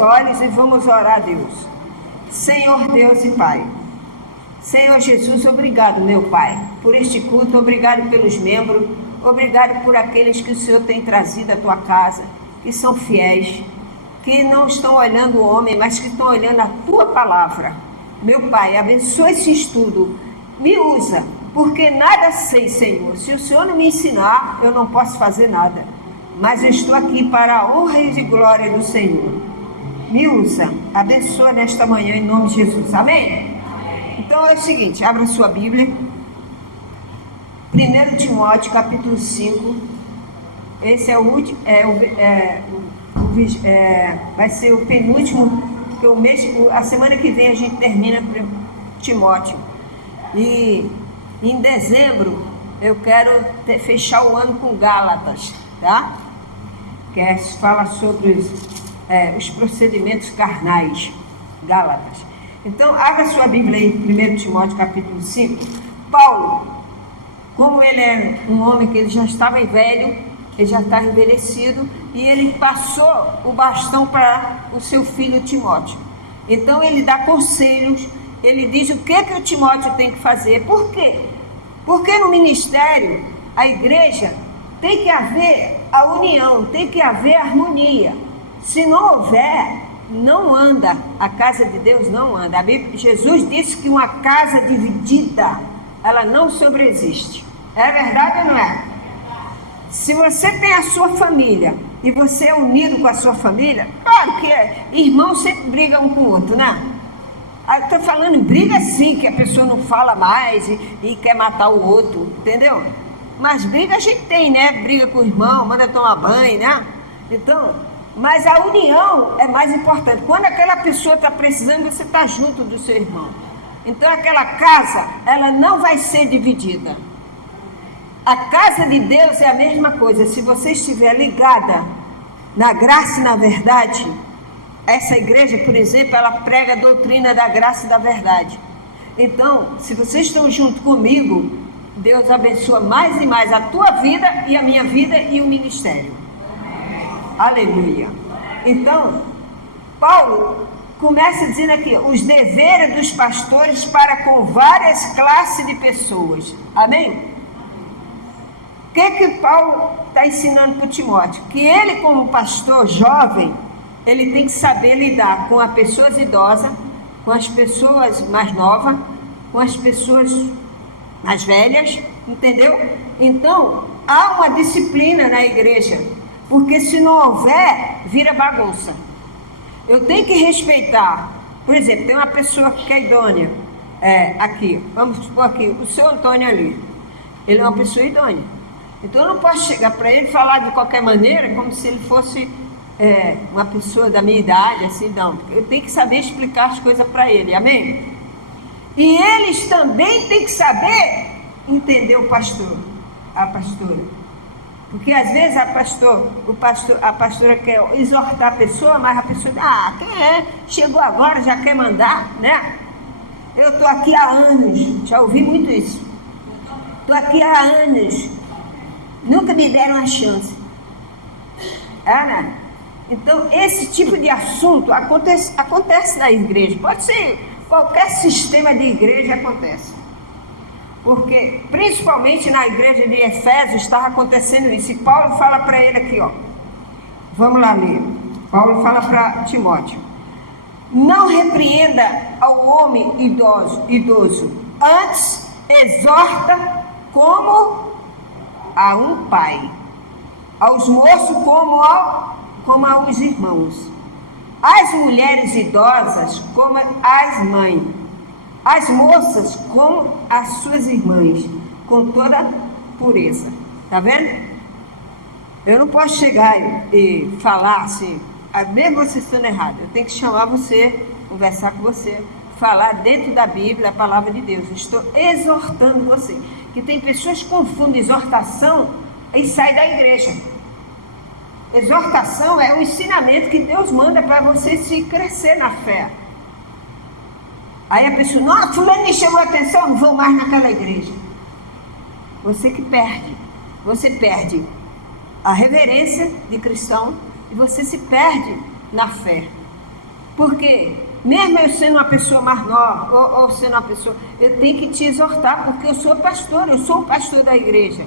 olhos e vamos orar a Deus. Senhor Deus e Pai, Senhor Jesus, obrigado, meu Pai, por este culto, obrigado pelos membros, obrigado por aqueles que o Senhor tem trazido à tua casa, que são fiéis, que não estão olhando o homem, mas que estão olhando a tua palavra. Meu Pai, abençoa esse estudo, me usa, porque nada sei, Senhor. Se o Senhor não me ensinar, eu não posso fazer nada, mas eu estou aqui para a honra e glória do Senhor. Me usa, abençoa nesta manhã em nome de Jesus, amém? Então é o seguinte, abra sua Bíblia, 1 Timóteo capítulo 5, esse é o último, vai ser o penúltimo, porque a semana que vem a gente termina Timóteo, e em dezembro eu quero fechar o ano com Gálatas, tá? Que fala sobre os procedimentos carnais, Gálatas. Então, abra sua Bíblia em 1 Timóteo capítulo 5. Paulo, como ele é um homem que ele já estava velho, ele já está envelhecido, e ele passou o bastão para o seu filho Timóteo. Então, ele dá conselhos, ele diz o que o Timóteo tem que fazer. Por quê? Porque no ministério, a igreja, tem que haver a união, tem que haver harmonia. Se não houver, não anda, a casa de Deus não anda. Jesus disse que uma casa dividida, ela não sobreexiste. É verdade ou não é? Se você tem a sua família e você é unido com a sua família, claro que irmãos sempre brigam um com o outro, né? Estou falando briga assim, que a pessoa não fala mais e quer matar o outro, entendeu? Mas briga a gente tem, né? Briga com o irmão, manda tomar banho, né? Então, mas a união é mais importante. Quando aquela pessoa está precisando, você está junto do seu irmão. Então aquela casa, ela não vai ser dividida. A casa de Deus é a mesma coisa. Se você estiver ligada na graça e na verdade, essa igreja, por exemplo, ela prega a doutrina da graça e da verdade. Então, se vocês estão junto comigo, Deus abençoa mais e mais a tua vida e a minha vida e o ministério. Aleluia. Então, Paulo começa dizendo aqui, os deveres dos pastores para com várias classes de pessoas. Amém? O que Paulo está ensinando para o Timóteo? Que ele, como pastor jovem, ele tem que saber lidar com as pessoas idosas, com as pessoas mais novas, com as pessoas mais velhas, entendeu? Então, há uma disciplina na igreja, porque se não houver, vira bagunça. Eu tenho que respeitar. Por exemplo, tem uma pessoa que é idônea, aqui, vamos supor aqui, o seu Antônio ali, ele é uma pessoa idônea. Então eu não posso chegar para ele e falar de qualquer maneira, como se ele fosse uma pessoa da minha idade, assim, não. Eu tenho que saber explicar as coisas para ele, amém? E eles também têm que saber entender o pastor, a pastora. Porque às vezes a pastora quer exortar a pessoa, mas a pessoa diz, quem é? Chegou agora, já quer mandar, né? Eu estou aqui há anos, já ouvi muito isso. Estou aqui há anos, nunca me deram a chance. Né? Então, esse tipo de assunto acontece na igreja. Pode ser, qualquer sistema de igreja acontece. Porque, principalmente na igreja de Efésios, estava acontecendo isso. E Paulo fala para ele aqui, ó. Vamos lá ler. Paulo fala para Timóteo. Não repreenda ao homem idoso. Antes, exorta como a um pai. Aos moços como aos irmãos. As mulheres idosas como as mães. As moças como as suas irmãs, com toda pureza. Tá vendo? Eu não posso chegar e falar assim, mesmo você estando errado, eu tenho que chamar você, conversar com você, falar dentro da Bíblia a palavra de Deus. Eu estou exortando você. Que tem pessoas que confundem exortação e saem da igreja. Exortação é um ensinamento que Deus manda para você se crescer na fé. Aí a pessoa, nossa, fulano me chamou a atenção, não vou mais naquela igreja. Você que perde. Você perde a reverência de cristão e você se perde na fé. Porque mesmo eu sendo uma pessoa mais nova, ou sendo uma pessoa, eu tenho que te exortar, porque eu sou pastor, eu sou o pastor da igreja.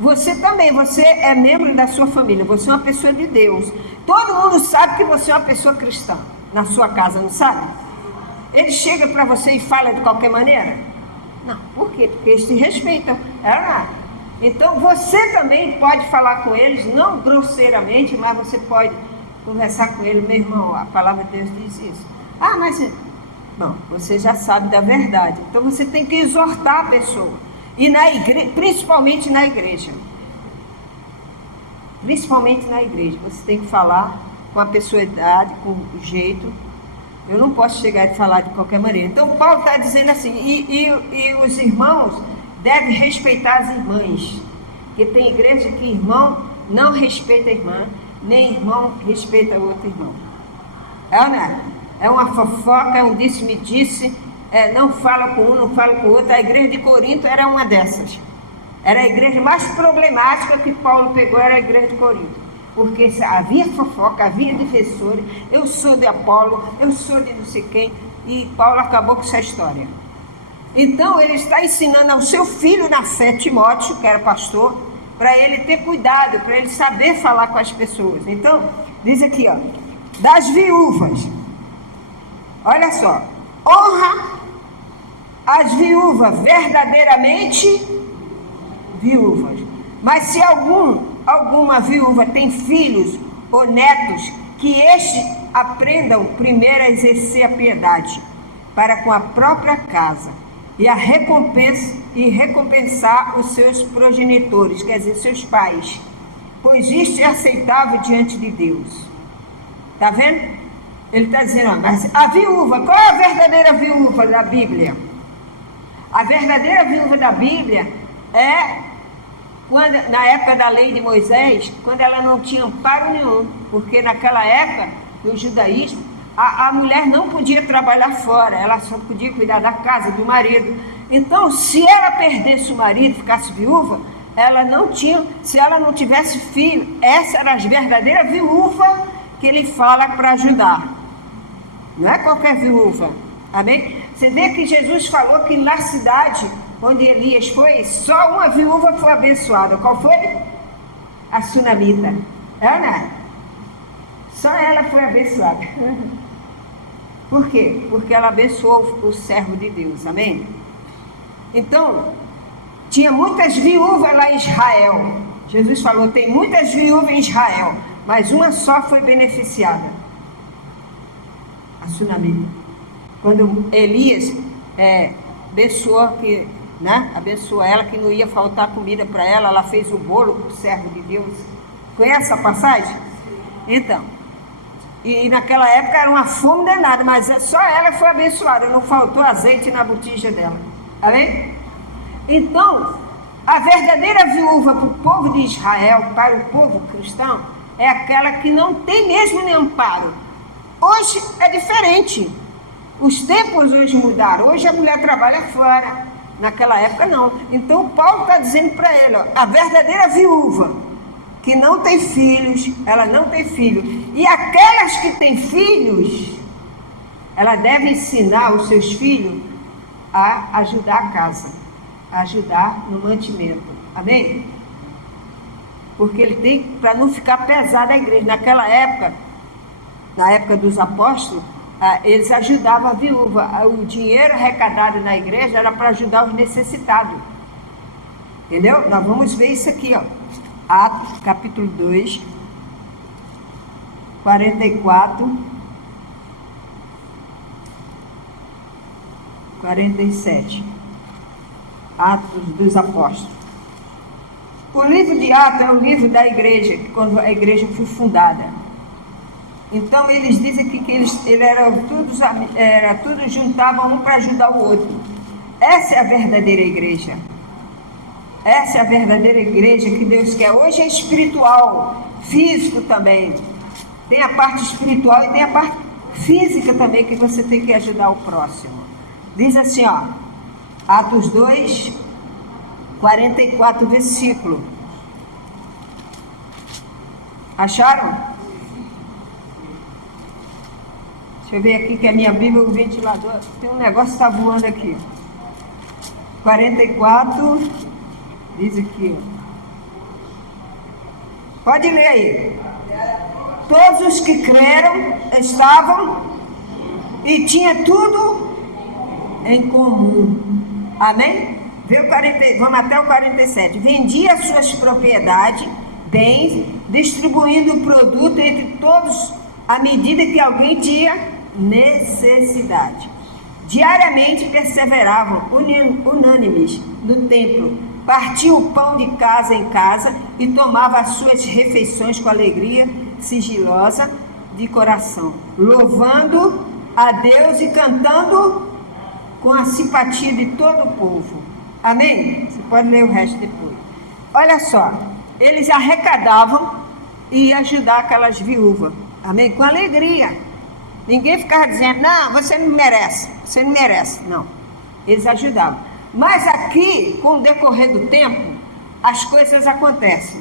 Você também, você é membro da sua família, você é uma pessoa de Deus. Todo mundo sabe que você é uma pessoa cristã na sua casa, não sabe? Ele chega para você e fala de qualquer maneira? Não, por quê? Porque eles te respeitam. Então você também pode falar com eles, não grosseiramente, mas você pode conversar com ele, meu irmão, a palavra de Deus diz isso. Mas bom, você já sabe da verdade. Então você tem que exortar a pessoa. E na igreja, principalmente na igreja. Principalmente na igreja. Você tem que falar com a pessoa de idade, com o jeito. Eu não posso chegar e falar de qualquer maneira. Então Paulo está dizendo assim, e os irmãos devem respeitar as irmãs. Porque tem igreja que irmão não respeita a irmã, nem irmão respeita o outro irmão. É uma fofoca, é um disse-me-disse, não fala com um, não fala com o outro. A igreja de Corinto era uma dessas. Era a igreja mais problemática que Paulo pegou, era a igreja de Corinto. Porque havia fofoca, havia defensores, eu sou de Apolo, eu sou de não sei quem, e Paulo acabou com essa história. Então ele está ensinando ao seu filho na fé, Timóteo, que era pastor, para ele ter cuidado, para ele saber falar com as pessoas. Então, diz aqui, das viúvas. Olha só, honra as viúvas verdadeiramente viúvas. Mas se alguma viúva tem filhos ou netos, que estes aprendam primeiro a exercer a piedade para com a própria casa e recompensar os seus progenitores, quer dizer, seus pais, pois isto é aceitável diante de Deus. Está vendo? Ele está dizendo, mas a viúva, qual é a verdadeira viúva da Bíblia? A verdadeira viúva da Bíblia é quando, na época da lei de Moisés, quando ela não tinha amparo nenhum, porque naquela época, no judaísmo, a mulher não podia trabalhar fora, ela só podia cuidar da casa, do marido. Então, se ela perdesse o marido, ficasse viúva, ela não tinha, se ela não tivesse filho, essa era a verdadeira viúva que ele fala para ajudar. Não é qualquer viúva, amém? Você vê que Jesus falou que na cidade onde Elias foi, só uma viúva foi abençoada. Qual foi? A sunamita. Ana, só ela foi abençoada. Por quê? Porque ela abençoou o servo de Deus, amém? Então, tinha muitas viúvas lá em Israel. Jesus falou, tem muitas viúvas em Israel, mas uma só foi beneficiada. A sunamita. Quando Elias abençoou, abençoou ela, que não ia faltar comida para ela, ela fez o bolo para o servo de Deus. Conhece a passagem? Então, e naquela época era uma fome danada, mas só ela foi abençoada, não faltou azeite na botija dela. Amém? Então, a verdadeira viúva para o povo de Israel, para o povo cristão, é aquela que não tem mesmo nem amparo. Hoje é diferente. Os tempos hoje mudaram. Hoje a mulher trabalha fora. Naquela época não. Então Paulo está dizendo para ela, a verdadeira viúva, que não tem filhos, ela não tem filho. E aquelas que têm filhos, ela deve ensinar os seus filhos a ajudar a casa, a ajudar no mantimento. Amém? Porque ele tem, para não ficar pesado a igreja. Naquela época, na época dos apóstolos, eles ajudavam a viúva. O dinheiro arrecadado na igreja era para ajudar os necessitados. Entendeu? Nós vamos ver isso aqui, Atos, capítulo 2, 44, 47. Atos dos Apóstolos. O livro de Atos é o livro da igreja, quando a igreja foi fundada. Então eles dizem que eles eram todos juntavam um para ajudar o outro. Essa é a verdadeira igreja. Essa é a verdadeira igreja que Deus quer. Hoje é espiritual, físico também. Tem a parte espiritual e tem a parte física também, que você tem que ajudar o próximo. Diz assim, Atos 2, 44, versículo. Acharam? Deixa eu ver aqui que a minha Bíblia, o ventilador, tem um negócio que está voando aqui. 44, diz aqui. Pode ler aí. Todos os que creram estavam e tinha tudo em comum. Amém? Vamos até o 47. Vendia suas propriedades, bens, distribuindo o produto entre todos à medida que alguém tinha necessidade. Diariamente perseveravam unânimes no templo, partiam o pão de casa em casa e tomavam as suas refeições com alegria sigilosa de coração, louvando a Deus e cantando com a simpatia de todo o povo. Amém? Você pode ler o resto depois. Olha só, eles arrecadavam e iam ajudar aquelas viúvas. Amém? Com alegria. Ninguém ficava dizendo, não, você não merece, você não merece. Não, eles ajudavam. Mas aqui, com o decorrer do tempo, as coisas acontecem.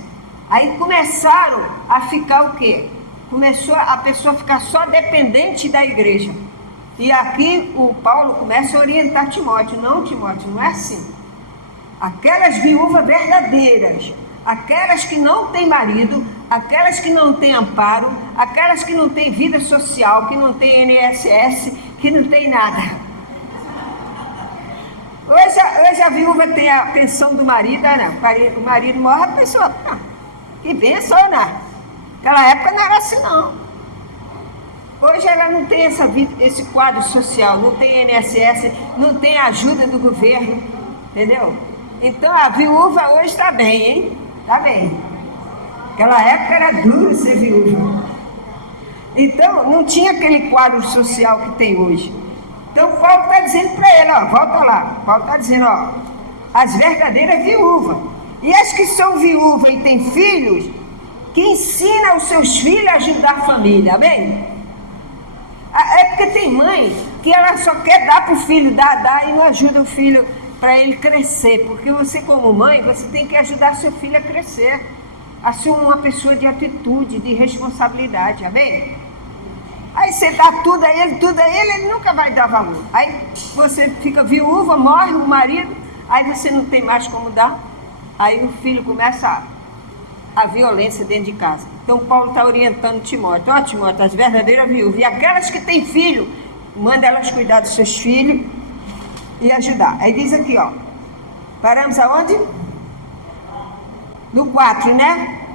Aí começaram a ficar o quê? Começou a pessoa a ficar só dependente da igreja. E aqui o Paulo começa a orientar Timóteo. Não, Timóteo, não é assim. Aquelas viúvas verdadeiras, aquelas que não têm marido, aquelas que não têm amparo, aquelas que não têm vida social, que não têm INSS, que não têm nada. Hoje a viúva tem a pensão do marido, não. O marido morre, a pessoa, que benção, né? Naquela época não era assim, não. Hoje ela não tem esse quadro social, não tem INSS, não tem ajuda do governo, entendeu? Então a viúva hoje está bem, hein? Está bem. Naquela época era duro ser viúva. Então não tinha aquele quadro social que tem hoje. Então Paulo está dizendo para ele, ó, volta lá. Paulo está dizendo, ó, as verdadeiras viúvas. E as que são viúvas e têm filhos, que ensinam os seus filhos a ajudar a família, amém? É porque tem mãe que ela só quer dar para o filho, dar e não ajuda o filho para ele crescer. Porque você como mãe, você tem que ajudar seu filho a crescer, a ser uma pessoa de atitude, de responsabilidade, amém? Aí você dá tudo a ele, ele nunca vai dar valor. Aí você fica viúva, morre o marido, aí você não tem mais como dar. Aí o filho começa a violência dentro de casa. Então Paulo está orientando Timóteo. Ó, Timóteo, as verdadeiras viúvas. E aquelas que têm filho, manda elas cuidar dos seus filhos e ajudar. Aí diz aqui, ó. Paramos aonde? No 4, né?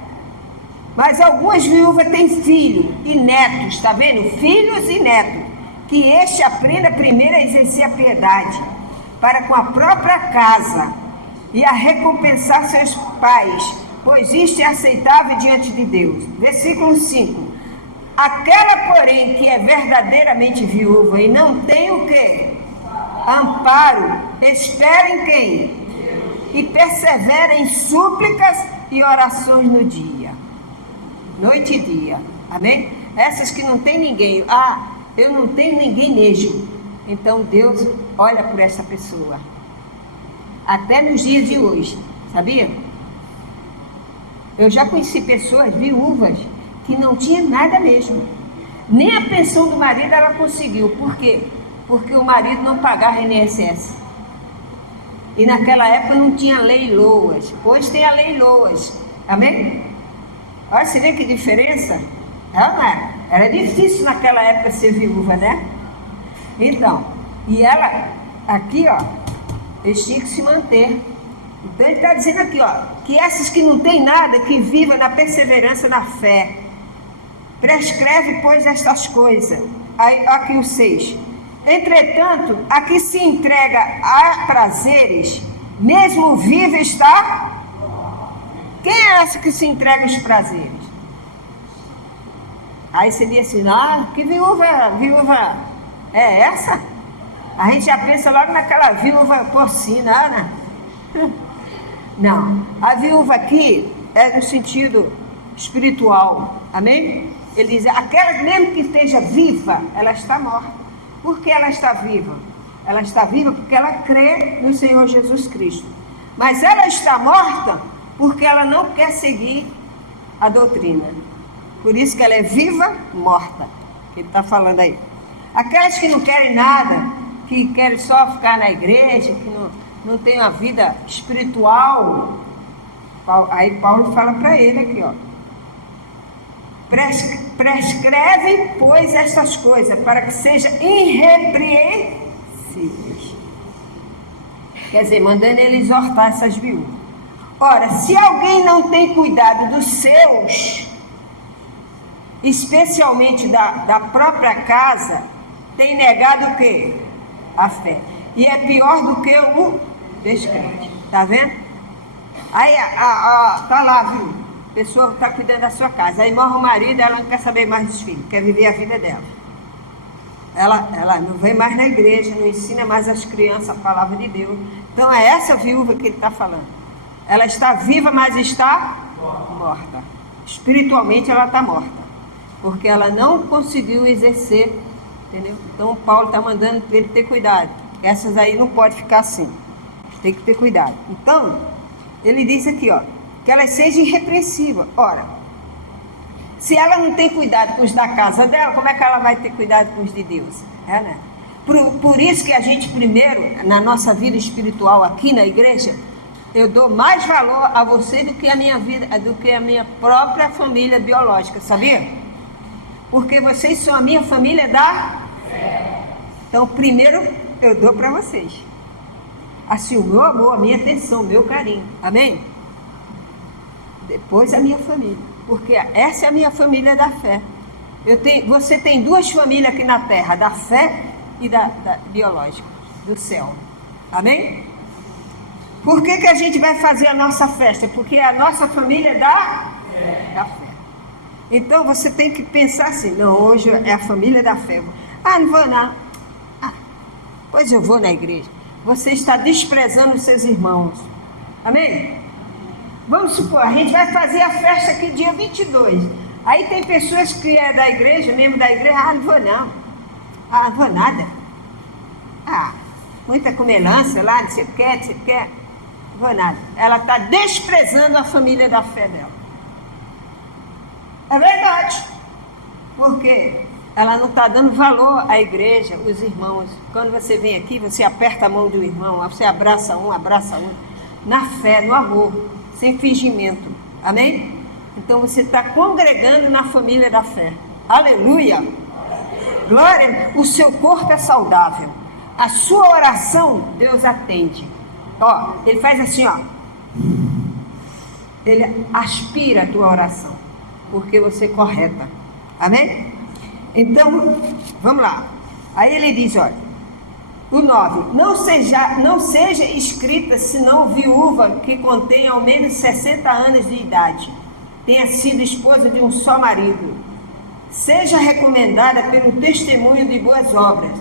Mas algumas viúvas têm filho e netos, está vendo? Filhos e netos. Que este aprenda primeiro a exercer a piedade para com a própria casa e a recompensar seus pais, pois isto é aceitável diante de Deus. Versículo 5. Aquela, porém, que é verdadeiramente viúva e não tem o quê? Amparo, espera em quem? E persevera em súplicas e orações no dia, noite e dia, amém? Essas que não tem ninguém, eu não tenho ninguém mesmo, então Deus olha por essa pessoa, até nos dias de hoje, sabia? Eu já conheci pessoas viúvas que não tinham nada mesmo, nem a pensão do marido ela conseguiu. Por quê? Porque o marido não pagava INSS. E naquela época não tinha lei loas. Hoje tem a lei loas. Amém? Olha, você vê que diferença? Era difícil naquela época ser viúva, né? Então, e ela, aqui, ó, eles tinham que se manter. Então ele está dizendo aqui, ó, que essas que não têm nada, que vivam na perseverança na fé. Prescreve, pois, estas coisas. Aí, aqui o 6. Entretanto, a que se entrega a prazeres, mesmo viva está. Quem é essa que se entrega aos prazeres? Aí você diz assim, que viúva é essa? A gente já pensa logo naquela viúva porcina, né? Não, a viúva aqui é no sentido espiritual, amém? Ele diz, aquela mesmo que esteja viva, ela está morta. Por que ela está viva? Ela está viva porque ela crê no Senhor Jesus Cristo. Mas ela está morta porque ela não quer seguir a doutrina. Por isso que ela é viva, morta. Ele está falando aí. Aquelas que não querem nada, que querem só ficar na igreja, que não tem uma vida espiritual. Aí Paulo fala para ele aqui, ó. Prescreve, pois, estas coisas, para que sejam irrepreensíveis. Quer dizer, mandando ele exortar essas viúvas. Ora, se alguém não tem cuidado dos seus, especialmente da própria casa, tem negado o quê? A fé. E é pior do que o descrente. Tá vendo? Aí, tá lá, viu? A pessoa está cuidando da sua casa. Aí morre o marido, ela não quer saber mais dos filhos, quer viver a vida dela. Ela não vem mais na igreja, não ensina mais às crianças a palavra de Deus. Então é essa viúva que ele está falando. Ela está viva, mas está morta. Espiritualmente ela está morta. Porque ela não conseguiu exercer, entendeu? Então Paulo está mandando ele ter cuidado. Essas aí não pode ficar assim. Tem que ter cuidado. Então, ele diz aqui, ó, que elas sejam irrepreensíveis. Ora, se ela não tem cuidado com os da casa dela, como é que ela vai ter cuidado com os de Deus? Né? Por isso que a gente primeiro, na nossa vida espiritual aqui na igreja, eu dou mais valor a você do que a minha vida, do que a minha própria família biológica, sabia? Porque vocês são a minha família da fé. Então, primeiro eu dou para vocês. Assim, o meu amor, a minha atenção, o meu carinho. Amém? Depois a minha família. Porque essa é a minha família da fé. Você tem duas famílias aqui na terra, da fé e da biológica, do céu. Amém? Por que a gente vai fazer a nossa festa? Porque a nossa família é da fé. Então você tem que pensar assim, não, hoje é a família da fé. Não vou não. Pois eu vou na igreja. Você está desprezando os seus irmãos. Amém? Vamos supor, a gente vai fazer a festa aqui dia 22. Aí tem pessoas que é da igreja, membro da igreja, não vou não. Não vou nada. Muita comelância lá, não sei o que, não sei o que. Não vou nada. Ela está desprezando a família da fé dela. É verdade. Por quê? Ela não está dando valor à igreja, os irmãos. Quando você vem aqui, você aperta a mão do irmão, você abraça um, na fé, no amor, sem fingimento. Amém? Então você está congregando na família da fé. Aleluia! Glória! O seu corpo é saudável. A sua oração, Deus atende. Ó, ele faz assim, ó. Ele aspira a tua oração, porque você é correta. Amém? Então, vamos lá. Aí ele diz, olha, o 9, não seja escrita senão viúva que contenha ao menos 60 anos de idade, tenha sido esposa de um só marido, seja recomendada pelo testemunho de boas obras,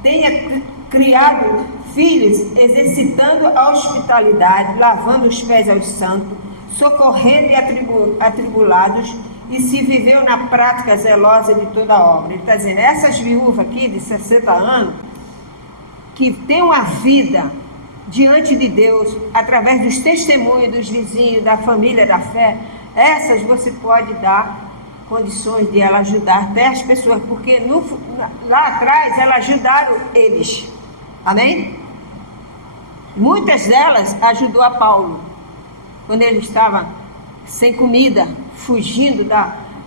tenha criado filhos, exercitando a hospitalidade, lavando os pés aos santos, socorrendo e atribulados, e se viveu na prática zelosa de toda a obra. Ele está dizendo, essas viúvas aqui de 60 anos, que tem uma vida diante de Deus, através dos testemunhos dos vizinhos, da família da fé, essas você pode dar condições de ela ajudar até as pessoas, porque lá atrás elas ajudaram eles. Amém? Muitas delas ajudou a Paulo, quando ele estava sem comida, fugindo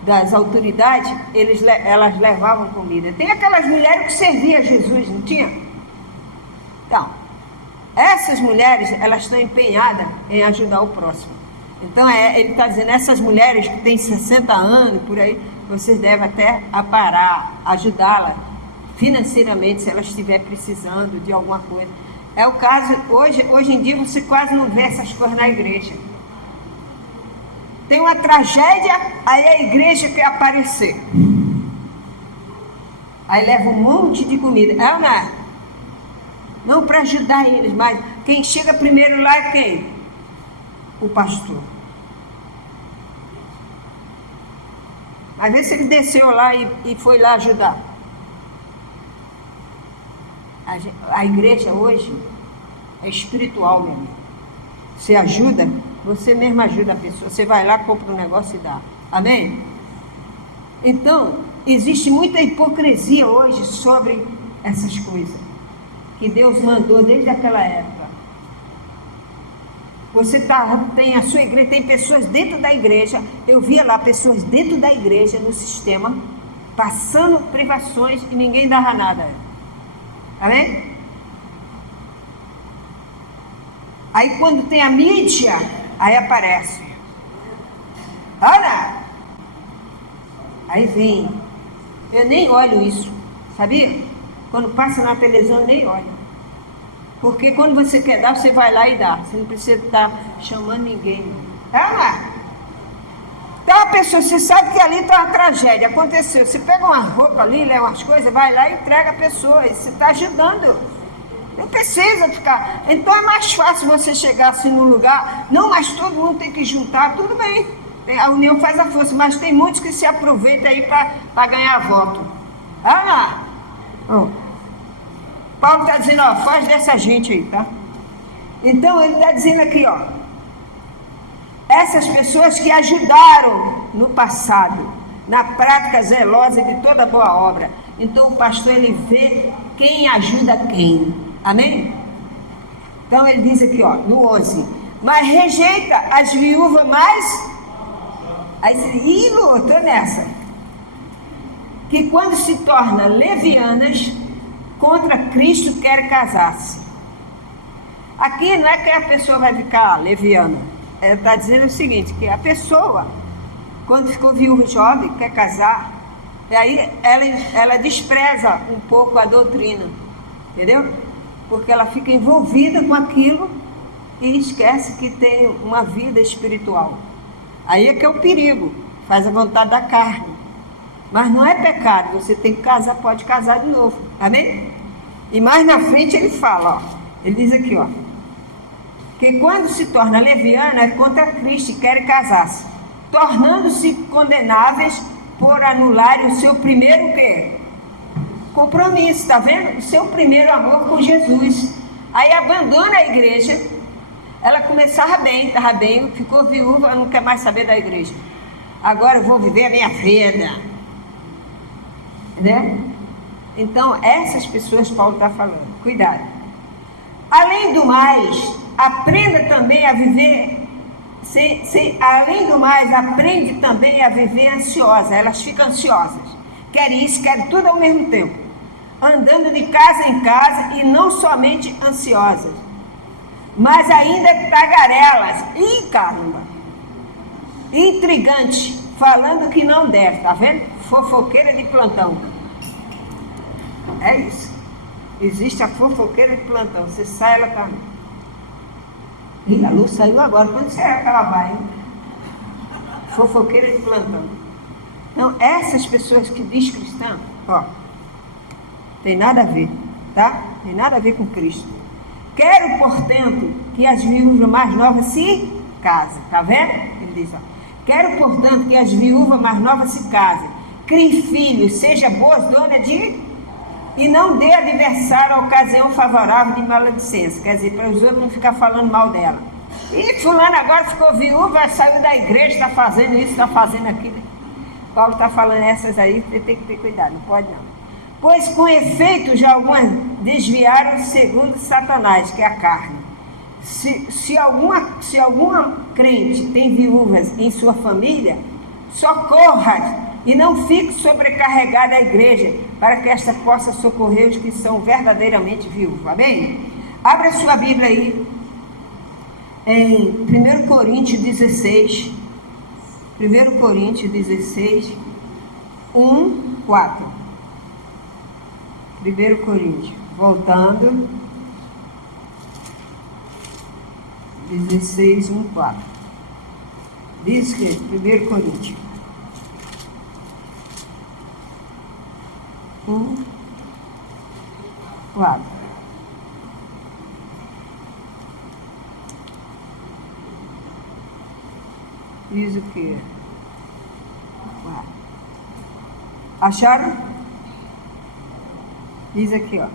das autoridades, elas levavam comida. Tem aquelas mulheres que serviam a Jesus, não tinha? Então, essas mulheres, elas estão empenhadas em ajudar o próximo. Então, ele está dizendo, essas mulheres que têm 60 anos, por aí, vocês devem até aparar, ajudá-la financeiramente, se ela estiver precisando de alguma coisa. É o caso, hoje em dia, você quase não vê essas coisas na igreja. Tem uma tragédia, aí a igreja quer aparecer. Aí leva um monte de comida. É ou não é? Não para ajudar eles, mas quem chega primeiro lá é quem? O pastor. Às vezes ele desceu lá e foi lá ajudar. A igreja hoje é espiritual mesmo. Você ajuda, você mesmo ajuda a pessoa. Você vai lá, compra um negócio e dá. Amém? Então, existe muita hipocrisia hoje sobre essas coisas que Deus mandou desde aquela época. Você tem a sua igreja, tem pessoas dentro da igreja, eu via lá pessoas dentro da igreja, no sistema, passando privações e ninguém dava nada. Amém? Aí quando tem a mídia, aí aparece. Olha! Aí vem. Eu nem olho isso, sabia? Quando passa na televisão, eu nem olho. Porque quando você quer dar, você vai lá e dá. Você não precisa estar chamando ninguém. Olha! Então a pessoa, você sabe que ali está uma tragédia, aconteceu. Você pega uma roupa ali, leva umas coisas, vai lá e entrega a pessoa. E você está ajudando. Não precisa ficar. Então é mais fácil você chegar assim num lugar. Não, mas todo mundo tem que juntar, tudo bem. A união faz a força, mas tem muitos que se aproveitam aí para ganhar voto. Ah lá. Oh. Paulo está dizendo, ó, faz dessa gente aí, tá? Então ele está dizendo aqui, ó. Essas pessoas que ajudaram no passado, na prática zelosa de toda boa obra. Então o pastor, ele vê quem ajuda quem. Amém? Então ele diz aqui, ó, no 11. Mas rejeita as viúvas mais... Aí, Lu, estou nessa. Que quando se torna levianas, contra Cristo quer casar-se. Aqui não é que a pessoa vai ficar leviana. Ela está dizendo o seguinte, que a pessoa, quando ficou viúva jovem, quer casar, e aí ela despreza um pouco a doutrina. Entendeu? Porque ela fica envolvida com aquilo e esquece que tem uma vida espiritual. Aí é que é o perigo, faz a vontade da carne. Mas não é pecado, você tem que casar, pode casar de novo. Amém? E mais na frente ele fala, ó, ele diz aqui, ó, que quando se torna leviana é contra Cristo e quer casar-se, tornando-se condenáveis por anularem o seu primeiro quê? Compromisso, tá vendo? O seu primeiro amor com Jesus. Aí abandona a igreja. Ela começava bem, estava bem, ficou viúva, não quer mais saber da igreja. Agora eu vou viver a minha vida. Né? Então, essas pessoas Paulo está falando. Cuidado. Além do mais, aprenda também a viver... além do mais, aprende também a viver ansiosa. Elas ficam ansiosas. Querem isso, querem tudo ao mesmo tempo. Andando de casa em casa e não somente ansiosas, mas ainda tagarelas. Ih, caramba! Intrigante, falando que não deve, tá vendo? Fofoqueira de plantão. É isso. Existe a fofoqueira de plantão. Você sai, ela tá... E a luz saiu agora. Quando será que ela vai, hein? Fofoqueira de plantão. Então, essas pessoas que diz cristã, ó, tem nada a ver, tá? Tem nada a ver com Cristo. Quero, portanto, que as viúvas mais novas se casem. Tá vendo? Ele diz, ó. Quero, portanto, que as viúvas mais novas se casem, criem filhos, seja boas donas de... E não dê adversário a ocasião favorável de maledicência. Quer dizer, para os outros não ficar falando mal dela. E fulano agora ficou viúva, saiu da igreja, está fazendo isso, está fazendo aquilo. Paulo está falando essas aí, você tem que ter cuidado, não pode não. Pois com efeito já algumas desviaram segundo Satanás, que é a carne. Se alguma crente tem viúvas em sua família, socorra e não fique sobrecarregada a igreja, para que esta possa socorrer os que são verdadeiramente viúvos. Amém? Abra sua Bíblia aí, em 1 Coríntios 16, 1 Coríntios 16, 1, 4. 1 Coríntios, voltando, 16, 1, 4. Diz que 1 Coríntios 1, 4. Diz o que? 4. Acharam? Diz aqui, ó.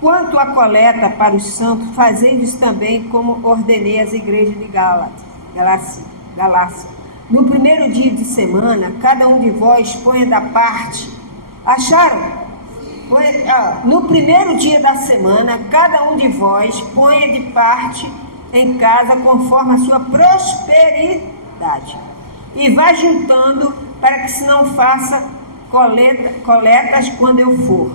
Quanto à coleta para os santos, fazei-vos também como ordenei às igrejas de Galácia. No primeiro dia de semana, cada um de vós ponha da parte. Acharam? No primeiro dia da semana, cada um de vós ponha de parte em casa conforme a sua prosperidade. E vá juntando para que se não faça coletas quando eu for.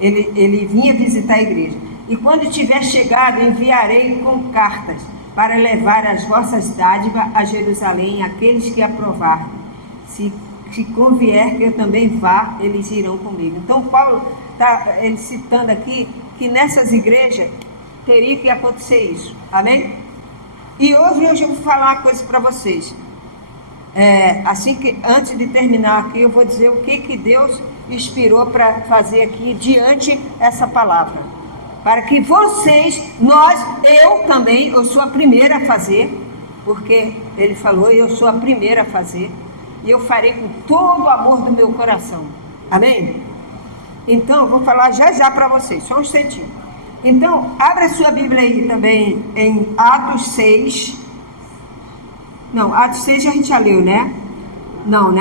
Ele vinha visitar a igreja. E quando tiver chegado, enviarei com cartas para levar as vossas dádivas a Jerusalém, aqueles que aprovarem. Se convier que eu também vá, eles irão comigo. Então Paulo está citando aqui que nessas igrejas teria que acontecer isso. Amém? E hoje eu vou falar uma coisa para vocês. Antes de terminar aqui, eu vou dizer o que Deus inspirou para fazer aqui diante dessa palavra. Para que vocês, eu sou a primeira a fazer, porque ele falou, eu sou a primeira a fazer, e eu farei com todo o amor do meu coração. Amém? Então, eu vou falar já para vocês, só um instantinho. Então, abra a sua Bíblia aí também em Atos 6. Não, Atos 6 a gente já leu, né? Não,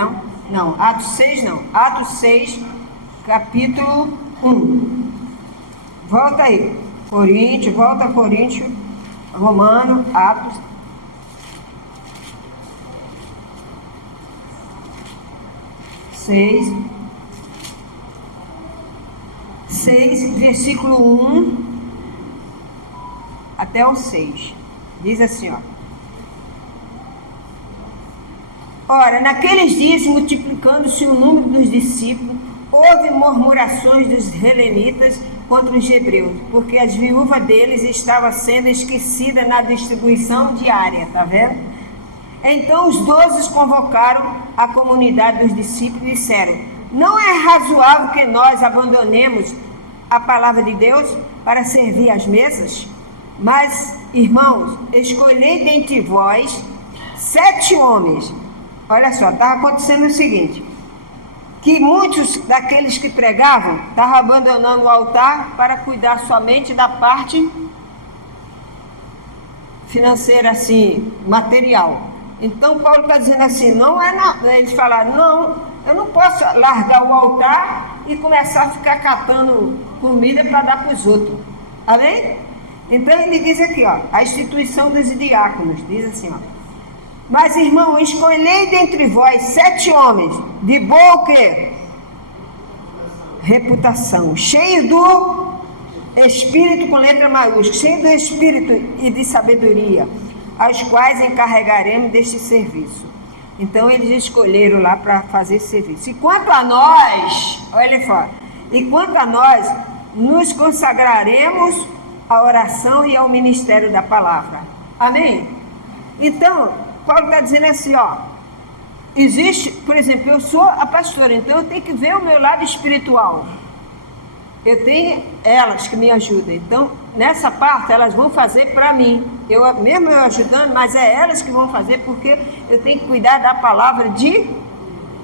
Atos 6 não. Atos 6, capítulo 1. Volta aí. Volta a Coríntios, Romano, Atos. 6, versículo 1 até o 6. Diz assim, ó. Ora, naqueles dias, multiplicando-se o número dos discípulos, houve murmurações dos helenitas contra os hebreus, porque as viúvas deles estavam sendo esquecidas na distribuição diária, tá vendo? Então os 12 convocaram a comunidade dos discípulos e disseram: não é razoável que nós abandonemos a palavra de Deus para servir às mesas? Mas, irmãos, escolhei dentre vós 7 homens. Olha só, estava acontecendo o seguinte, que muitos daqueles que pregavam estavam abandonando o altar para cuidar somente da parte financeira, assim, material. Então Paulo está dizendo assim, eles falaram, não, eu não posso largar o altar e começar a ficar catando comida para dar para os outros. Amém? Então ele diz aqui, ó, a instituição dos diáconos, diz assim, ó. Mas, irmão, escolhei dentre vós 7 homens de boa o quê? Reputação, cheio do Espírito com letra maiúscula, cheio do Espírito e de sabedoria, aos quais encarregaremos deste serviço. Então eles escolheram lá para fazer esse serviço. E quanto a nós, olha só, nos consagraremos à oração e ao ministério da palavra. Amém? Então Paulo está dizendo assim, ó, existe, por exemplo, eu sou a pastora, então eu tenho que ver o meu lado espiritual. Eu tenho elas que me ajudam. Então, nessa parte, elas vão fazer para mim. Mesmo eu ajudando, mas é elas que vão fazer, porque eu tenho que cuidar da palavra de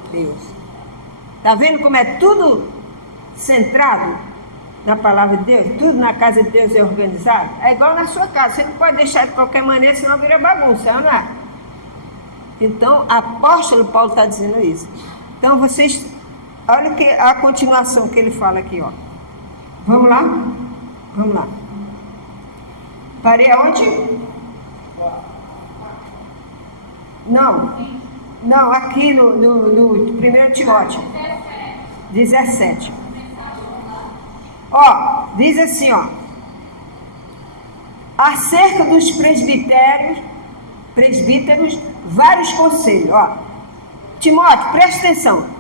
Deus. Está vendo como é tudo centrado na palavra de Deus? Tudo na casa de Deus é organizado? É igual na sua casa. Você não pode deixar de qualquer maneira, senão vira bagunça, não é? Então, apóstolo Paulo está dizendo isso. Então, vocês, olha que a continuação que ele fala aqui, ó. Vamos lá? Vamos lá. Parei aonde? Não, aqui no 1 Timóteo 17. Ó, diz assim, ó. Acerca dos presbíteros, vários conselhos. Ó, Timóteo, preste atenção.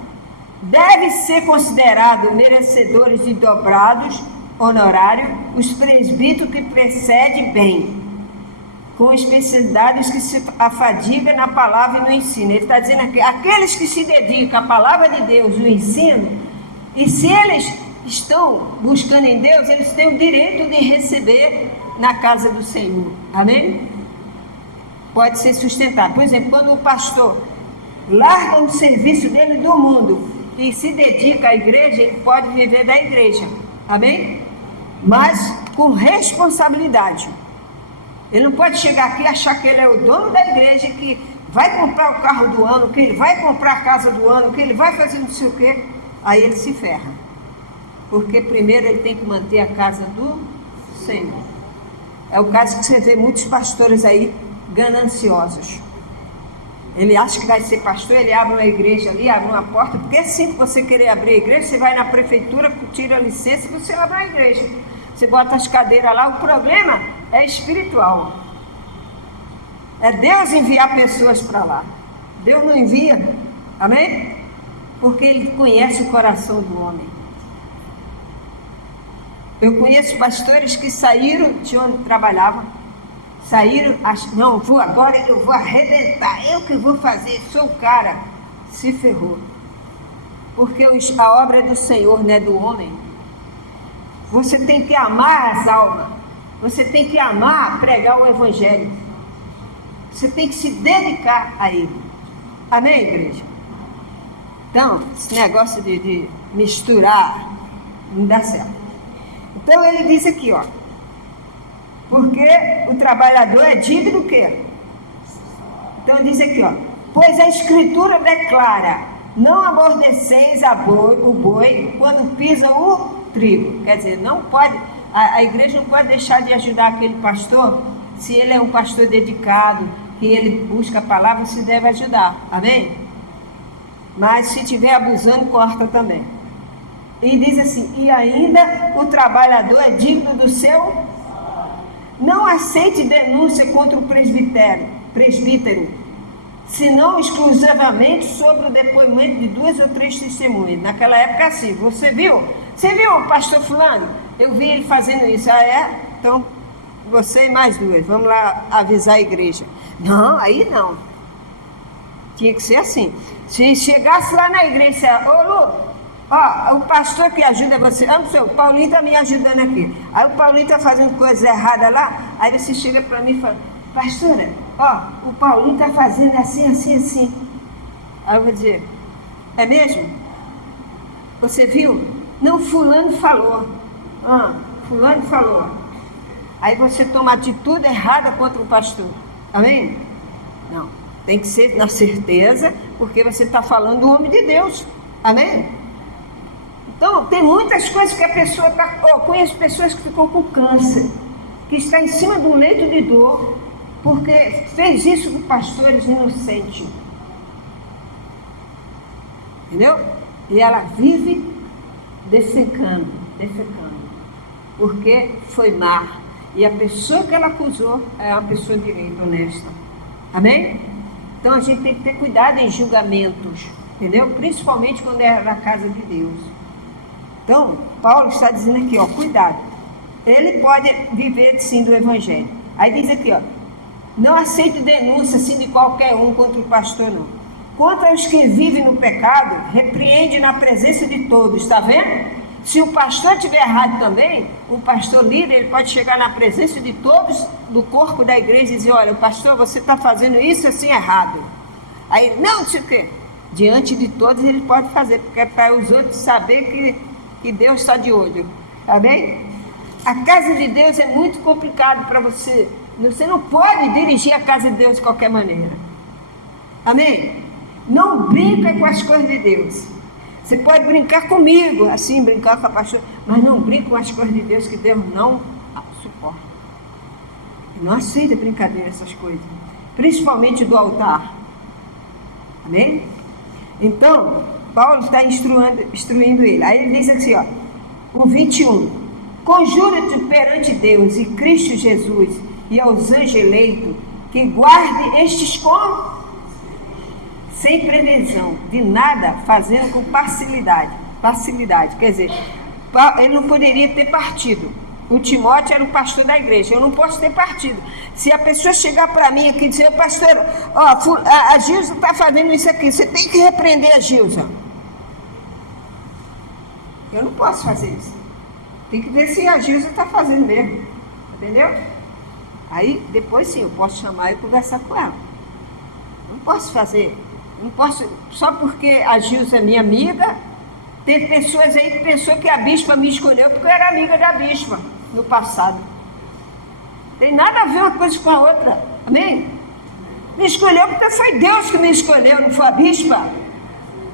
Deve ser considerado merecedores de dobrados honorários os presbíteros que precedem bem, com especialidades que se afadigam na palavra e no ensino. Ele está dizendo aqui, aqueles que se dedicam à palavra de Deus, o ensino, e se eles estão buscando em Deus, eles têm o direito de receber na casa do Senhor. Amém? Pode ser sustentado. Por exemplo, quando o pastor larga o serviço dele do mundo e se dedica à igreja, ele pode viver da igreja. Amém? Mas com responsabilidade. Ele não pode chegar aqui e achar que ele é o dono da igreja, que vai comprar o carro do ano, que ele vai comprar a casa do ano, que ele vai fazer não sei o quê, aí ele se ferra. Porque primeiro ele tem que manter a casa do Senhor. É o caso que você vê muitos pastores aí gananciosos. Ele acha que vai ser pastor, ele abre uma igreja ali, abre uma porta, porque assim que você querer abrir a igreja, você vai na prefeitura, tira a licença e você abre a igreja. Você bota as cadeiras lá, o problema é espiritual. É Deus enviar pessoas para lá. Deus não envia, amém? Porque Ele conhece o coração do homem. Eu conheço pastores que saíram de onde trabalhavam, saíram, não, agora eu vou arrebentar, eu que vou fazer, sou o cara. Se ferrou. Porque a obra é do Senhor, não é do homem. Você tem que amar as almas, você tem que amar pregar o Evangelho, você tem que se dedicar a ele. Amém, igreja? Então, esse negócio de misturar não dá certo. Então ele diz aqui, ó, porque o trabalhador é digno do quê? Então diz aqui, ó, pois a Escritura declara, não amordeceis o boi quando pisa o trigo. Quer dizer, não pode, a igreja não pode deixar de ajudar aquele pastor, se ele é um pastor dedicado, que ele busca a palavra, se deve ajudar, amém? Mas se estiver abusando, corta também. E diz assim, e ainda o trabalhador é digno do seu... Não aceite denúncia contra o presbítero, senão exclusivamente sobre o depoimento de 2 ou 3 testemunhas. Naquela época assim, você viu o pastor fulano? Eu vi ele fazendo isso. Ah, é? Então, você e mais 2, vamos lá avisar a igreja. Não, aí não. Tinha que ser assim. Se chegasse lá na igreja, ô Lu, ó, o pastor que ajuda você, o Paulinho está me ajudando aqui. Aí o Paulinho está fazendo coisa errada lá, aí você chega para mim e fala, pastora, ó, o Paulinho está fazendo assim, assim, assim. Aí eu vou dizer, é mesmo? Você viu? Não, fulano falou. Fulano falou. Aí você toma atitude errada contra o pastor. Amém? Não. Tem que ser na certeza, porque você está falando do homem de Deus. Amém? Então, tem muitas coisas que a pessoa está... conheço pessoas que ficam com câncer, que está em cima de um leito de dor, porque fez isso com pastores inocentes. Entendeu? E ela vive defecando, porque foi má. E a pessoa que ela acusou é uma pessoa direita, honesta. Amém? Então a gente tem que ter cuidado em julgamentos, entendeu? Principalmente quando é na casa de Deus. Então, Paulo está dizendo aqui, ó, cuidado. Ele pode viver sim do Evangelho. Aí diz aqui, ó, não aceite denúncia assim de qualquer um contra o pastor, não. Contra os que vivem no pecado, repreende na presença de todos, está vendo? Se o pastor estiver errado também, o pastor líder, ele pode chegar na presença de todos do corpo da igreja e dizer, olha, pastor, você está fazendo isso assim errado. Aí, não sei o quê. Diante de todos ele pode fazer, porque é para os outros saber que Deus está de olho. Amém? A casa de Deus é muito complicado para você. Você não pode dirigir a casa de Deus de qualquer maneira. Amém? Não brinca com as coisas de Deus. Você pode brincar comigo, assim, brincar com a pastora, mas não brinca com as coisas de Deus, que Deus não suporta. Ele não aceita brincadeira, essas coisas. Principalmente do altar. Amém? Então, Paulo está instruindo ele. Aí ele diz assim, ó, o 21. Conjura-te perante Deus e Cristo Jesus e aos anjos eleitos, que guarde estes como? Sem prevenção, de nada, fazendo com facilidade. Quer dizer, ele não poderia ter partido. O Timóteo era o pastor da igreja. Eu não posso ter partido. Se a pessoa chegar para mim aqui e dizer, pastor, ó, a Gilza está fazendo isso aqui, você tem que repreender a Gilza. Eu não posso fazer isso. Tem que ver se a Gilza está fazendo mesmo. Entendeu? Aí, depois sim, eu posso chamar e conversar com ela. Não posso fazer. Não posso, só porque a Gilza é minha amiga. Tem pessoas aí que pensou que a bispa me escolheu porque eu era amiga da bispa no passado. Tem nada a ver uma coisa com a outra. Amém? Me escolheu porque foi Deus que me escolheu, não foi a bispa?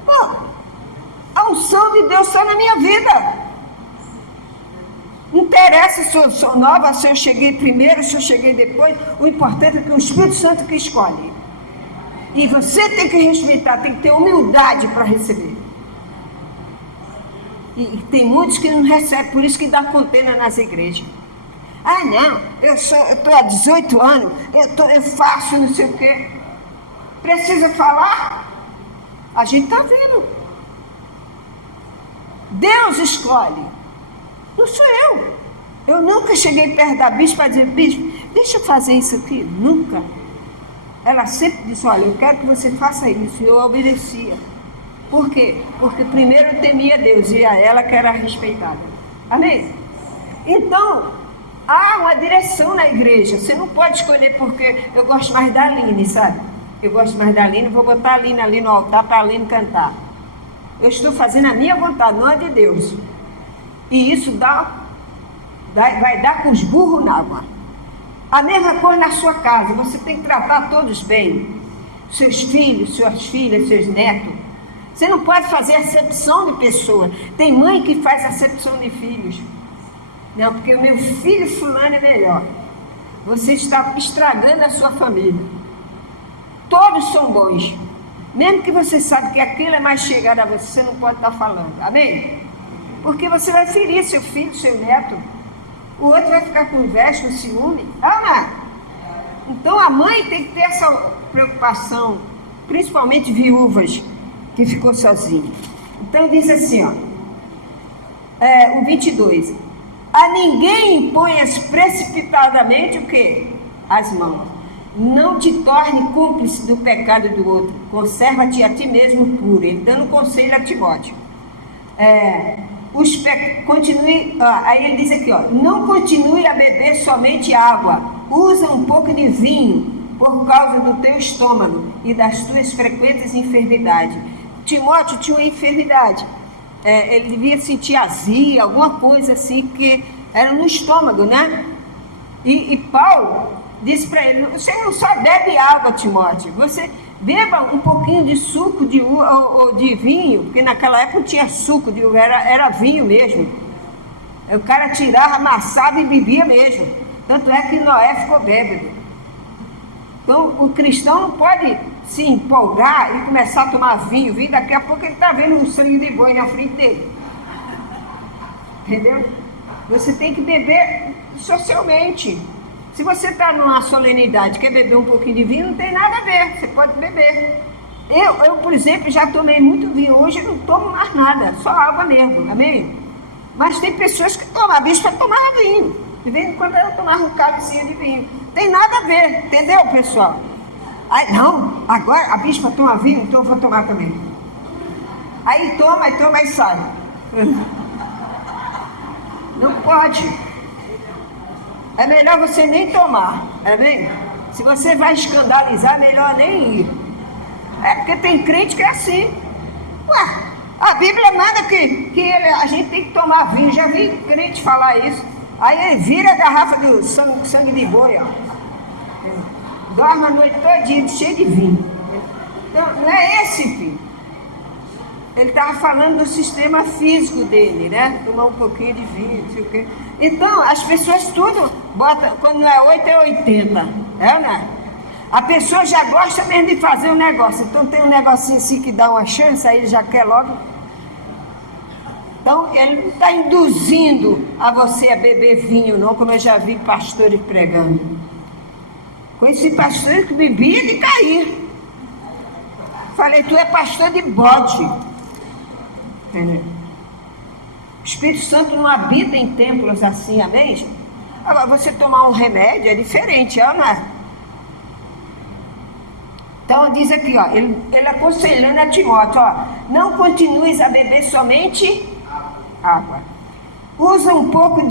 Pô, a unção de Deus está na minha vida. Não interessa se eu sou nova, se eu cheguei primeiro, se eu cheguei depois. O importante é que o Espírito Santo que escolhe. E você tem que respeitar, tem que ter humildade para receber. E tem muitos que não recebem, por isso que dá contenda nas igrejas. Ah, não, eu estou há 18 anos, eu faço não sei o quê. Precisa falar? A gente está vendo. Deus escolhe. Não sou eu. Eu nunca cheguei perto da bispa para dizer, bispo, deixa eu fazer isso aqui. Nunca. Ela sempre disse, olha, eu quero que você faça isso. E eu obedecia. Por quê? Porque primeiro eu temia Deus e a ela que era respeitada. Amém? Então, há uma direção na igreja. Você não pode escolher porque eu gosto mais da Aline, sabe? Eu gosto mais da Aline, vou botar a Aline ali no altar para a Aline cantar. Eu estou fazendo a minha vontade, não a de Deus. E isso vai dar com os burros na água. A mesma coisa na sua casa. Você tem que tratar todos bem. Seus filhos, suas filhas, seus netos. Você não pode fazer acepção de pessoa. Tem mãe que faz acepção de filhos. Não, porque o meu filho fulano é melhor. Você está estragando a sua família. Todos são bons. Mesmo que você sabe que aquilo é mais chegado a você, você não pode estar falando. Amém? Porque você vai ferir seu filho, seu neto. O outro vai ficar com inveja, com ciúme. Então a mãe tem que ter essa preocupação, principalmente viúvas que ficou sozinha. Então diz assim, ó, o 22. A ninguém imponhas precipitadamente o quê? As mãos. Não te torne cúmplice do pecado do outro. Conserva-te a ti mesmo puro. Ele dando conselho a Timóteo. Aí ele diz aqui, ó, não continue a beber somente água. Usa um pouco de vinho por causa do teu estômago e das tuas frequentes enfermidades. Timóteo tinha uma enfermidade. Ele devia sentir azia, alguma coisa assim, que era no estômago, né? E Paulo disse para ele, você não só bebe água, Timóteo, você beba um pouquinho de suco de uva ou de vinho, porque naquela época não tinha suco de uva, era vinho mesmo. O cara tirava, amassava e bebia mesmo. Tanto é que Noé ficou bêbado. Então o cristão não pode se empolgar e começar a tomar vinho, daqui a pouco ele está vendo um sangue de boi na frente dele. Entendeu? Você tem que beber socialmente. Se você está numa solenidade e quer beber um pouquinho de vinho, não tem nada a ver, você pode beber. Eu, por exemplo, já tomei muito vinho, hoje eu não tomo mais nada, só água mesmo, amém? Mas tem pessoas que tomam, a bispa tomava vinho, de vez em quando ela tomava um cálice de vinho. Tem nada a ver, entendeu, pessoal? Aí, não, agora a bispa toma vinho, então eu vou tomar também. Aí toma e sai. Não pode. É melhor você nem tomar, amém? Se você vai escandalizar, é melhor nem ir. Porque tem crente que é assim. Ué, a Bíblia manda que a gente tem que tomar vinho. Já vi crente falar isso. Aí ele vira a garrafa de sangue de boi, ó. Dorme a noite todinha, cheio de vinho. Então, não é esse, filho. Ele estava falando do sistema físico dele, né? Tomar um pouquinho de vinho, não sei o quê. Então, as pessoas tudo botam, quando não é 8 é 80, né? A pessoa já gosta mesmo de fazer um negócio. Então tem um negocinho assim que dá uma chance, aí ele já quer logo. Então, ele não está induzindo a você a beber vinho, não, como eu já vi pastores pregando. Conheci pastores que bebiam de cair. Falei, tu é pastor de bode. Entendeu? O Espírito Santo não habita em templos assim, amém? Agora, você tomar um remédio é diferente, não é? Então diz aqui, ó, ele aconselhando a Timóteo, ó, não continues a beber somente água. Usa um pouco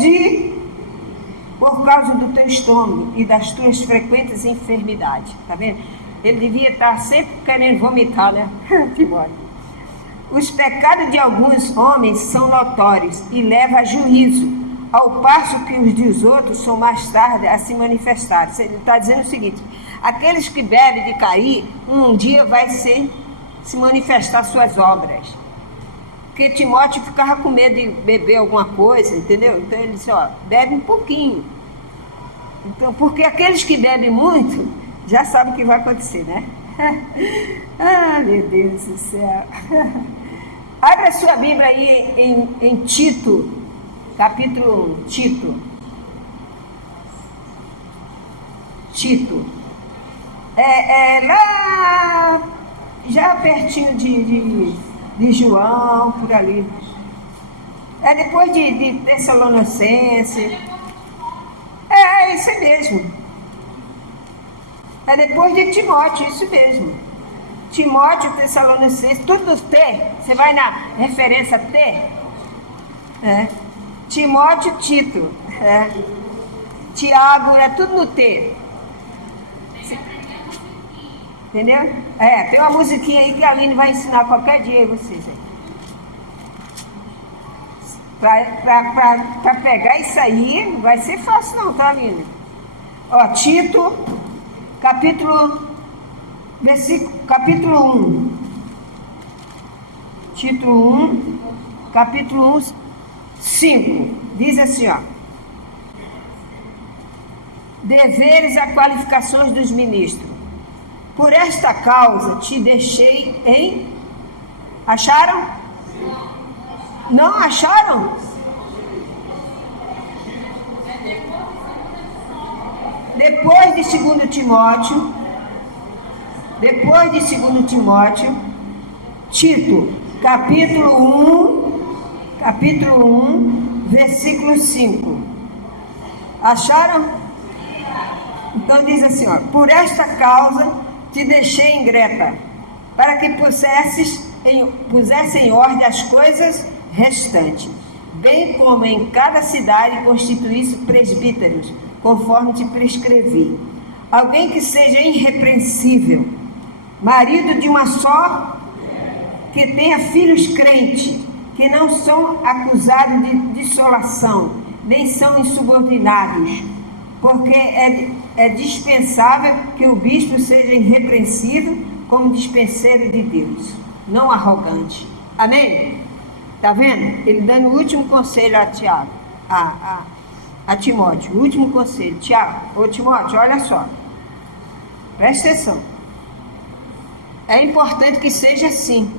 por causa do teu estômago e das tuas frequentes enfermidades, tá vendo? Ele devia estar sempre querendo vomitar, né? Timóteo. Os pecados de alguns homens são notórios e levam a juízo. ao passo que os dos outros são mais tarde a se manifestar. Ele está dizendo o seguinte: aqueles que bebem de cair, um dia vai se manifestar suas obras. Porque Timóteo ficava com medo de beber alguma coisa, entendeu? Então ele disse, bebe um pouquinho. Então, porque aqueles que bebem muito, já sabem o que vai acontecer, né? Ah, meu Deus do céu. Abra sua Bíblia aí em Tito, capítulo 1, Tito. Lá, já pertinho de João, por ali. Depois de Tessalonicense. É isso mesmo. Depois de Timóteo, isso mesmo. Timóteo, Tessalonicense, tudo no T. Você vai na referência T. Timóteo, Tito. Tiago, tudo no T. Entendeu? Tem uma musiquinha aí que a Aline vai ensinar qualquer dia aí vocês aí. Para pegar isso aí, não vai ser fácil não, tá, Aline? Tito, capítulo 1. Título 1, capítulo 1, 5. Diz assim, deveres e qualificações dos ministros. Por esta causa te deixei em... Acharam? Não acharam? Depois de 2 Timóteo, Tito, capítulo 1, versículo 5. Acharam? Então diz assim, por esta causa te deixei em Creta, para que pusesse em ordem as coisas restantes, bem como em cada cidade constituísse presbíteros, conforme te prescrevi. Alguém que seja irrepreensível, marido de uma só, que tenha filhos crentes, que não são acusados de dissolação, nem são insubordinados, porque é dispensável que o bispo seja irrepreensível como dispenseiro de Deus, não arrogante. Amém? Está vendo? Ele dando o último conselho a Tiago, a Timóteo, o último conselho. Timóteo, olha só, presta atenção. É importante que seja assim.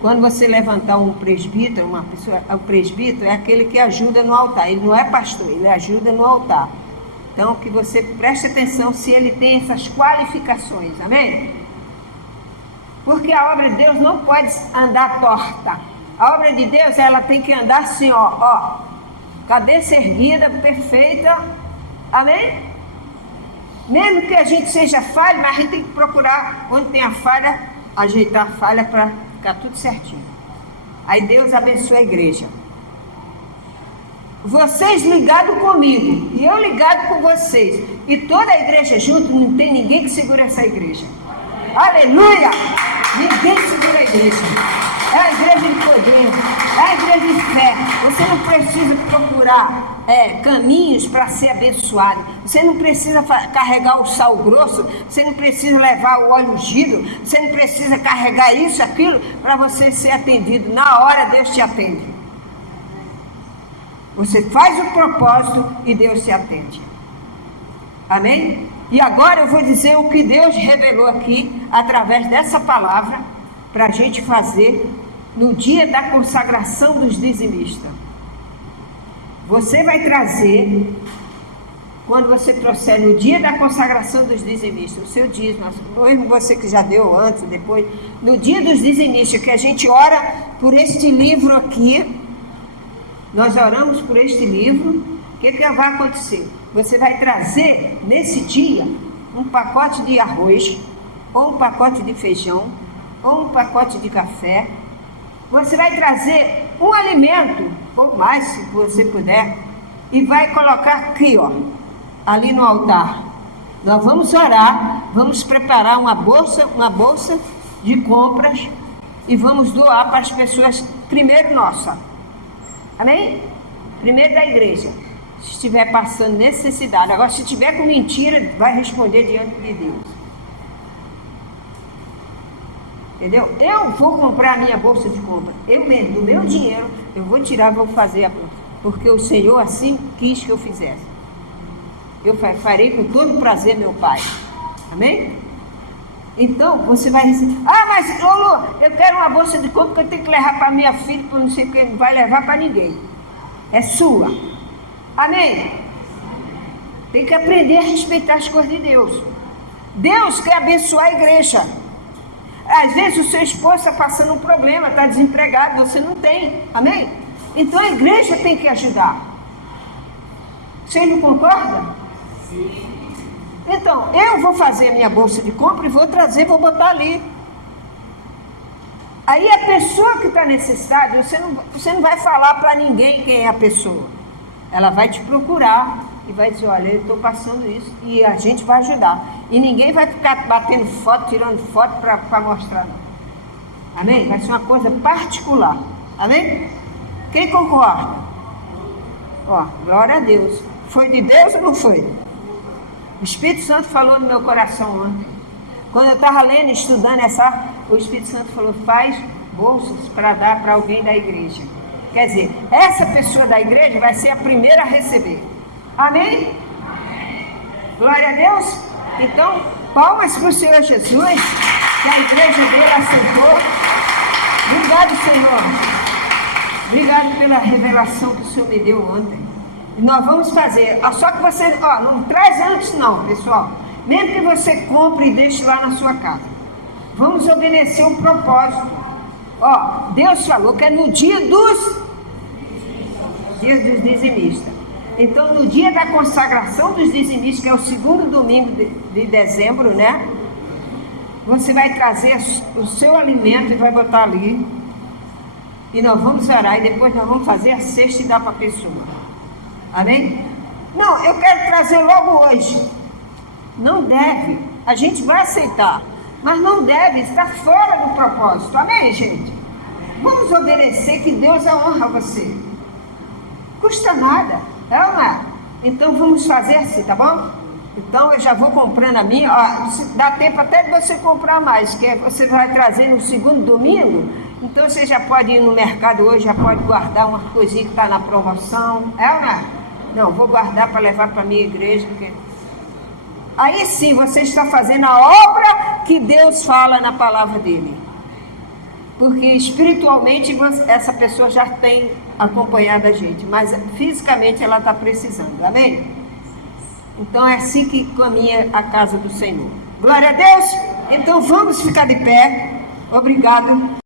Quando você levantar um presbítero, uma pessoa, o presbítero é aquele que ajuda no altar. Ele não é pastor, ele ajuda no altar. Então, que você preste atenção se ele tem essas qualificações, amém? Porque a obra de Deus não pode andar torta. A obra de Deus, ela tem que andar assim, cabeça erguida, perfeita, amém? Mesmo que a gente seja falha, mas a gente tem que procurar, onde tem a falha, ajeitar a falha para ficar tudo certinho. Aí Deus abençoe a igreja. Vocês ligados comigo e eu ligado com vocês e toda a igreja junto, não tem ninguém que segura essa igreja. Aleluia! Ninguém segura a igreja. É a igreja de poder, é a igreja de fé. Você não precisa procurar caminhos para ser abençoado. Você não precisa carregar o sal grosso, você não precisa levar o óleo ungido, você não precisa carregar isso, aquilo, para você ser atendido. Na hora Deus te atende. Você faz o propósito e Deus se atende. Amém? E agora eu vou dizer o que Deus revelou aqui, através dessa palavra, para a gente fazer no dia da consagração dos dizimistas. Você vai trazer, quando você trouxer no dia da consagração dos dizimistas, o seu dízimo, mesmo você que já deu antes, depois, no dia dos dizimistas, que a gente ora por este livro aqui, nós oramos por este livro, o que vai acontecer? Você vai trazer, nesse dia, um pacote de arroz, ou um pacote de feijão, ou um pacote de café. Você vai trazer um alimento, ou mais, se você puder, e vai colocar aqui, ali no altar. Nós vamos orar, vamos preparar uma bolsa de compras, e vamos doar para as pessoas, primeiro nossa. Amém? Primeiro da igreja, se estiver passando necessidade. Agora, se estiver com mentira, vai responder diante de Deus. Entendeu? Eu vou comprar a minha bolsa de compra. Eu mesmo, do meu dinheiro, eu vou tirar, vou fazer a bolsa. Porque o Senhor assim quis que eu fizesse. Eu farei com todo prazer, meu Pai. Amém? Então, você vai receber. Ah, mas, Lulu, eu quero uma bolsa de compra que eu tenho que levar para minha filha, para não sei o que, não vai levar para ninguém. É sua. Amém? Tem que aprender a respeitar as coisas de Deus. Deus quer abençoar a igreja. Às vezes o seu esposo está passando um problema, está desempregado, você não tem. Amém? Então a igreja tem que ajudar. Vocês não concordam? Sim. Então, eu vou fazer a minha bolsa de compra e vou trazer, vou botar ali. Aí a pessoa que está necessitada, você não vai falar para ninguém quem é a pessoa. Ela vai te procurar e vai dizer, olha, eu estou passando isso, e a gente vai ajudar. E ninguém vai ficar batendo foto, tirando foto para mostrar. Amém? Vai ser uma coisa particular. Amém? Quem concorda? Ó, glória a Deus. Foi de Deus ou não foi? O Espírito Santo falou no meu coração ontem. Quando eu estava lendo, estudando o Espírito Santo falou, faz bolsas para dar para alguém da igreja. Quer dizer, essa pessoa da igreja vai ser a primeira a receber. Amém? Glória a Deus. Então, palmas para o Senhor Jesus, que a igreja dele aceitou. Obrigado, Senhor. Obrigado pela revelação que o Senhor me deu ontem. E nós vamos fazer. Só que você, não traz antes não, pessoal. Mesmo que você compre e deixe lá na sua casa. Vamos obedecer o propósito. Deus falou que é no dia dos dizimistas. Então, no dia da consagração dos dizimistas, que é o segundo domingo de dezembro, né? Você vai trazer o seu alimento e vai botar ali. E nós vamos orar e depois nós vamos fazer a cesta e dar para a pessoa. Amém? Não, eu quero trazer logo hoje. Não deve. A gente vai aceitar. Mas não deve estar fora do propósito. Amém, gente? Vamos obedecer que Deus honra você. Custa nada. É ou não é? Então vamos fazer assim, tá bom? Então eu já vou comprando a minha. Dá tempo até de você comprar mais. Que você vai trazer no segundo domingo. Então você já pode ir no mercado hoje, já pode guardar uma coisinha que está na promoção. É ou não é? Não, vou guardar para levar para a minha igreja. Porque... Aí sim você está fazendo a obra que Deus fala na palavra dele. Porque espiritualmente essa pessoa já tem acompanhado a gente, mas fisicamente ela está precisando. Amém? Então é assim que caminha a casa do Senhor. Glória a Deus! Então vamos ficar de pé. Obrigado.